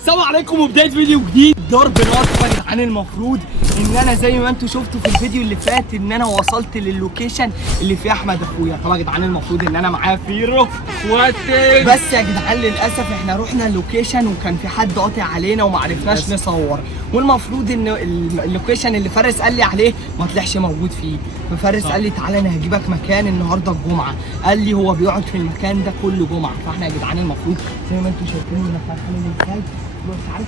السلام عليكم وبدايه فيديو جديد ضرب نار. يا جدعان المفروض ان انا زي ما انتم شفتوا في الفيديو اللي فات ان انا وصلت للوكيشن اللي فيه احمد اخويا. طبعا يا جدعان المفروض ان انا معايا فيرو اخواتي، بس يا جدعان للاسف احنا رحنا اللوكيشن وكان في حد قاطع علينا وما عرفناش نصور، والمفروض ان اللوكيشن اللي فارس قال لي عليه ما طلعش موجود فيه. ففارس قال لي تعالى انا هجيبك مكان النهارده الجمعه، قال لي هو بيقعد في المكان ده كل جمعه. فاحنا يا جدعان المفروض زي ما انتم شايفين المكان عامل ازاي. مش عارف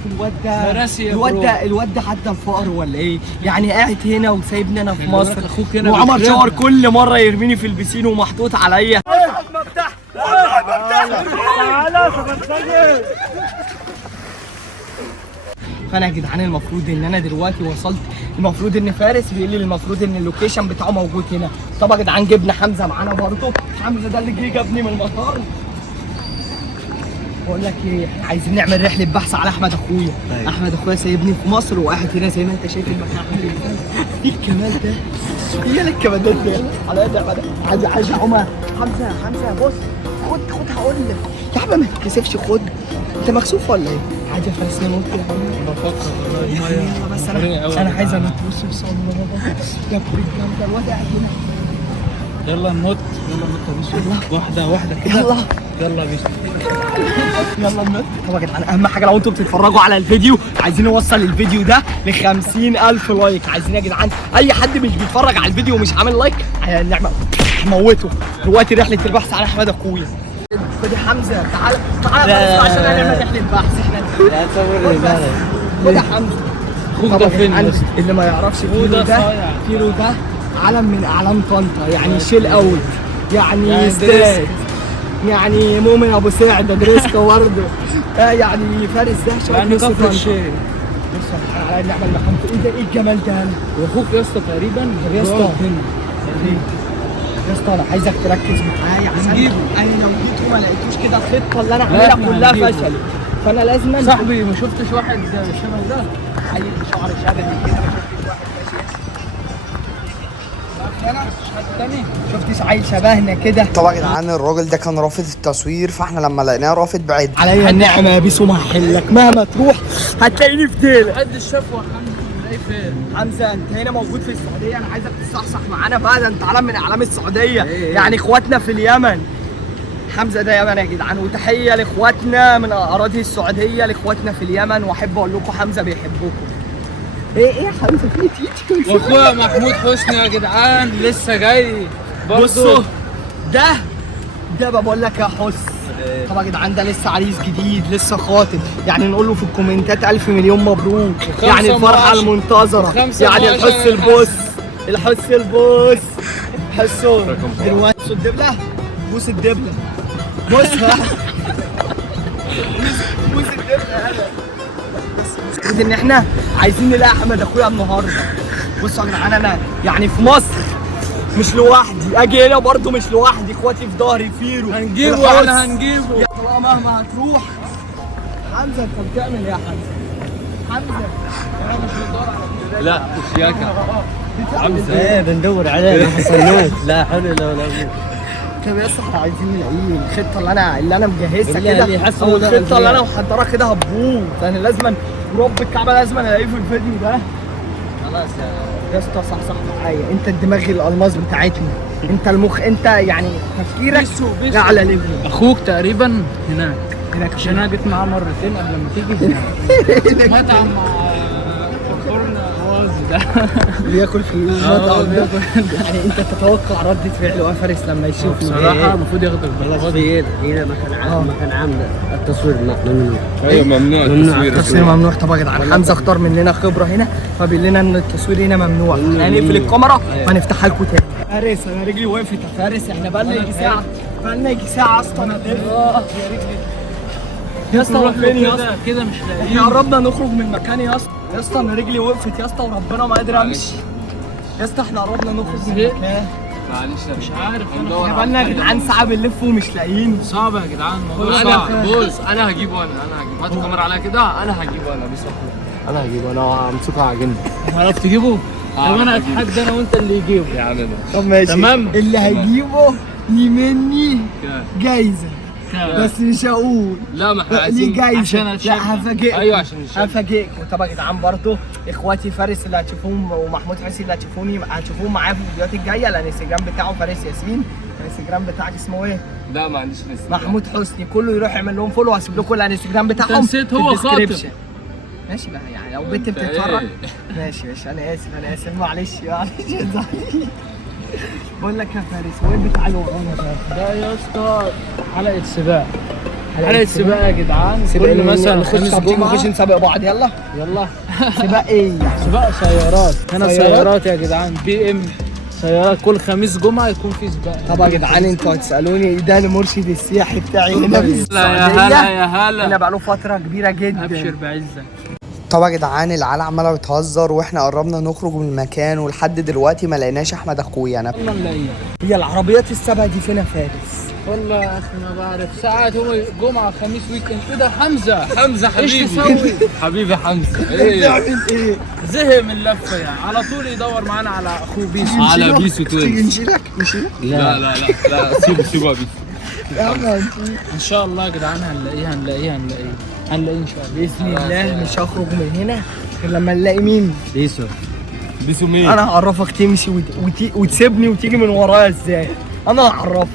الواد ده حتى الفقر ولا ايه؟ يعني قاعد هنا وسايبني انا في مصر، وعمر شاور كل مره يرميني في البسين ومحطوط عليا. مفتاح تعالى فانا يا جدعان المفروض ان انا دلوقتي وصلت، المفروض ان فارس بيقول لي المفروض ان اللوكيشن بتاعه موجود هنا. طبعا يا جدعان جبنا حمزه معانا برضه، حمزه ده اللي جه جابني من المطار. بقول لك ايه، عايزين نعمل رحله بحث على احمد اخويا. طيب. احمد اخويا سايبني في مصر وقاعد هنا زي ما انت شايف المكان عامل ازاي. ايه الكمال ده؟ ايه الكمالات ده؟ على قد عايز عمر. حمزه بص، خد هقول لك يا حبيبي ما تتكسفش، خد. انت مكسوف ولا ايه؟ عايز افرس نموت كده. بفكر والله بس انا عايز انط. بص الله يا ابني الجامده الواد قاعد هنا. يلا ننط يا باشا، واحده كده. يلا بينا يلا ننط. طبعا يا جدعان اهم حاجه لو انتم بتتفرجوا على الفيديو عايزين نوصل الفيديو ده ل 50,000 لايك. عايزين يا جدعان اي حد مش بيتفرج على الفيديو ومش عامل لايك نعمل نموته. دلوقتي رحله البحث على احمد اخويا. خد يا حمزه، تعالى عشان هنعمل رحله بحث. احنا لا تصور لي. خد يا حمزه. اخوك ده فين؟ اللي ما يعرفش فيرو ده علم من اعلام طنطا، يعني شيل اوت، يعني استاد، يعني مؤمن ابو سعد دريسكا برضه. يعني فارس ده شويه يعني كفر الشيخ. بص على نعمل مكان. ايه ده؟ ايه الجمال ده؟ واخوك يا اسطى تقريبا يا اسطى يا اسطى انا عايزك تركز معايا عشان انا لو جيت وما لقيتوش كده الخطه اللي انا عاملها كلها فشلت. فانا لازم صاحبي ما شفتش واحد شبه ده عيل بشعر شبهي كده. ما شفتش عيل شبهنا كده. طبعا يا جدعان الراجل ده كان رافض التصوير، فاحنا لما لقيناه رافض بعد عليا النعمه يا بيسو ما هحلك، مهما تروح هتلاقيني في ديلك. محدش شافه يا حمزه. نلاقيه فين؟ حمزه انت هنا موجود في السعوديه، انا عايزك تصحصح معانا بقى. ده انت علم من اعلام السعوديه. يعني اخواتنا في اليمن. حمزه ده يمن يا جدعان، وتحيه لاخواتنا من اراضي السعوديه لاخواتنا في اليمن. واحب اقول لكم حمزه بيحبكم. ايه يا حمزه في تيجي. واخويا محمود حسني يا جدعان لسه جاي برضه. بصوا ده بقول لك يا حس. طبعا يا جدعان ده لسه عريس جديد، لسه خاطب. يعني نقول له في الكومنتات 1000 مليون مبروك. يعني الفرحه المنتظره، يعني الحس البوس حسوا دلوقتي. بصوا الدبله، بوس الدبله، بوسها. بوس الدبله. المفروض ان احنا عايزين نلاقي احمد اخويا النهارده. بصوا يا جدعان انا يعني في مصر مش لوحدي، اجي هنا برضه مش لوحدي، اخواتي في ظهري. فيرو هنجيبه، احنا هنجيبه يا طالما مهما هتروح. حمزه انت بتعمل ايه يا حمزه؟ انا مش بندور على لا شياكه حمزه. ايه بندور عليه ما حصلوش. لا حول ولا قوه. طب يا اسطى احنا عايزين نلاقيه. الخطه اللي انا مجهزها كده، اللي يحصل او الخطه اللي انا محضرها كده هتبوظ. انا لازم ورب الكعبه لازم الاقيه في الفيديو ده. خلاص يا اسطى صح معايا. انت الدماغ الالماس بتاعتنا، انت المخ، انت يعني تفكيرك اعلى ليفل. اخوك تقريبا هناك عشان انا جيت معاه مرتين قبل ما تيجي هناك. مطعم فرن وازي ده بياكل في المطعم ده. يعني انت تتوقع ردة فعله يا فارس لما يشوف بصراحه المفروض ياخدك بالغلط. هنا مكان عام التصوير ممنوع. ايوه ممنوع التصوير ممنوع. طبعا يا جدعان حمزه اختار مننا خبره هنا، فبيقول لنا ان التصوير هنا ممنوع. احنا هنقفل الكاميرا وهنفتحها لكم تاني. فارس انا رجلي وقفت يا فارس. احنا بقالنا يجي ساعه اصلا. يا رجلي يا اسطى فين يا اسطى؟ كده مش لاقيين. احنا قربنا نخرج من المكان يا اسطى. يا اسطى انا رجلي وقفت يا اسطى وربنا ما قادر امشي. يا اسطى احنا قربنا نخرج من المكان. معلش مش عارف. احنا بقالنا يا جدعان ساعه بنلف ومش لاقيين. صعب يا جدعان الموضوع صعب. بص انا هجيبه، انا هجيبه. هات الكاميرا عليا كده، انا هجيبه. انا بس انا هجيبه، انا همسكها على جنب. هتعرف تجيبه؟ طب انا اتحدى انا وانت اللي يجيبه يا عم. طب ماشي تمام. اللي هيجيبه يمني جايزه. بس مش هقول. لا ما احنا ليه عايزين جاي عشان لا الشبكة. هفاجئكم. ايوه عشان الشبكة. هفاجئكم. طب يا جدعان برضه اخواتي فارس اللي هتشوفوهم ومحمود حسين اللي هتشوفوهم معايا في الفيديوهات الجايه. الانستجرام بتاعه فارس ياسين. الانستجرام بتاعك اسمه ايه؟ لا ما عنديش لسه. محمود حسني. كله يروح يعمل لهم فولو. هسيب لكم الانستجرام بتاعهم نسيت في هو الديسكريبشن. خاطب. ماشي بقى يعني لو بنت بتتفرج إيه؟ ماشي انا اسف معلش ما تزعليش. بقول لك يا فارس وين بتاع الورانا ده؟ ده يا اسطى حلقة سباق. حلقة سباق يا جدعان. كل مثلا نخش خميس تمرين جمعة. نخش نسابق بعض يلا. يلا سباق ايه يعني؟ سباق سيارات. هنا سيارات؟ سيارات يا جدعان. بي ام سيارات. كل خميس جمعة يكون في سباق. طب يا جدعان انتوا هتسالوني ده المرشد السياحي بتاعي هنا في لا يا السعوديه. هلا يا هلا. هنا بقاله فتره كبيره جدا. ابشر بعزك. طبعا يا جدعان العيال عماله بتهزر واحنا قربنا نخرج من المكان ولحد دلوقتي ما لقيناش احمد اخويا. انا والله نلاقيه. هي العربيات السباق دي فين يا فارس؟ والله يا اخي ما بعرف. ساعات هو جمعة خميس ويكند كده. حمزة حبيبي ايش تسوي؟ حبيبي حمزه بتعمل ايه؟ زهق من اللفة يعني. على طول يدور معانا على اخوه بيسو. على بيسو تيجي توين. نشيلك لا لا لا لا سيبه سيبه يا بيسو. يا عم ان شاء الله يا جدعان هنلاقيه ان شاء الله. باذن الله مش هخرج من هنا غير لما نلاقي مين. بيسو. بيسو مين؟ انا هعرفك تمشي وتسيبني وتيجي من ورايا ازاي. انا هعرفك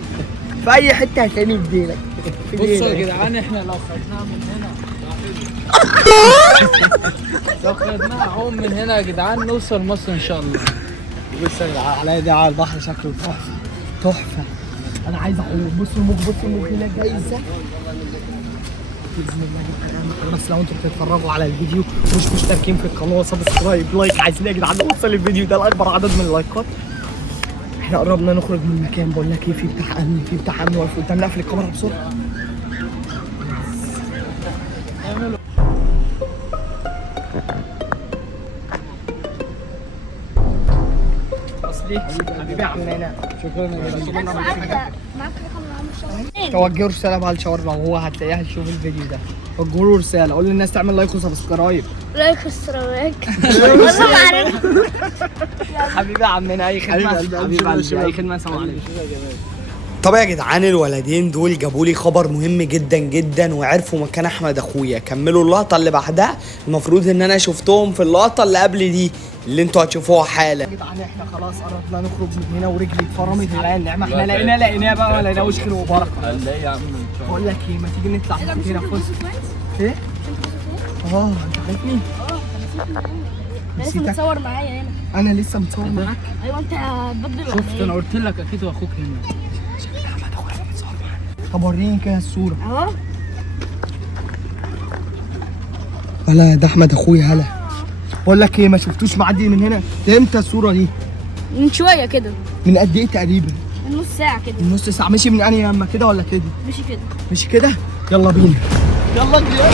في اي حته هتلاقيني في ديلك. في بصوا يا ديلك. جدعان احنا لو خدناها من هنا لو خدناها عوم من هنا يا جدعان نوصل مصر ان شاء الله. بص يا جدعان عليا ده على البحر شكله تحفه. انا عايز اعوم. بص الموج هناك جاي ازاي. باذن الله يا جدعان. بس لو انتوا بتتفرجوا على الفيديو مش مشتركين في القناه سبسكرايب لايك. عايزين يا جدعان نوصل الفيديو ده لاكبر عدد من اللايكات. احنا قربنا نخرج من المكان. بقول لك ايه في بتاع امن واقف قدامنا. اقفل الكاميرا بسرعه. اصلي حبيبي يا عمنا. شكرا يا جدعان. معاك رقم العمر. توجهوا رساله بقى لشاورما وهو هتلاقيها هتشوف الفيديو ده. وجهوا له رساله. قول للناس تعمل لايك وسبسكرايب. لايك والسلامات. والله ما عارف. حبيبي يا عمنا اي خدمه. حبيبي قلبي اي خدمه. سلام عليكم. طبعا يا جدعان الولدين دول جابوا لي خبر مهم جدا جدا وعرفوا مكان احمد اخويا. كملوا اللقطه اللي بعدها. المفروض ان انا شفتهم في اللقطه اللي قبل دي اللي انتوا هتشوفوها حالا. يا جدعان احنا خلاص قربنا نخرج من هنا ورجلي اتفرمت على النعمه. احنا لقيناه بقى ما لقيناهوش خير وبركه. هنلاقيه يا عم ان شاء الله. بقول لك ايه ما تيجي نطلع هنا فوز. ايه؟ انت عارفني؟ لسه متصور معايا هنا. انا لسه متصور معاك. ايوه انت بدل. شفت انا قلت لك اكيد اخوك هنا. طب وريني كده الصوره. اهو. هلا ده احمد اخويا. هلا بقول لك ايه ما شفتوش معدي من هنا. ده امتى الصوره دي؟ من شويه كده. من قد ايه تقريبا؟ من نص ساعه كده. من نص ساعه. مشي من انهي يمه كده ولا كده؟ مشي كده. مش كده. يلا بينا. يلا بينا.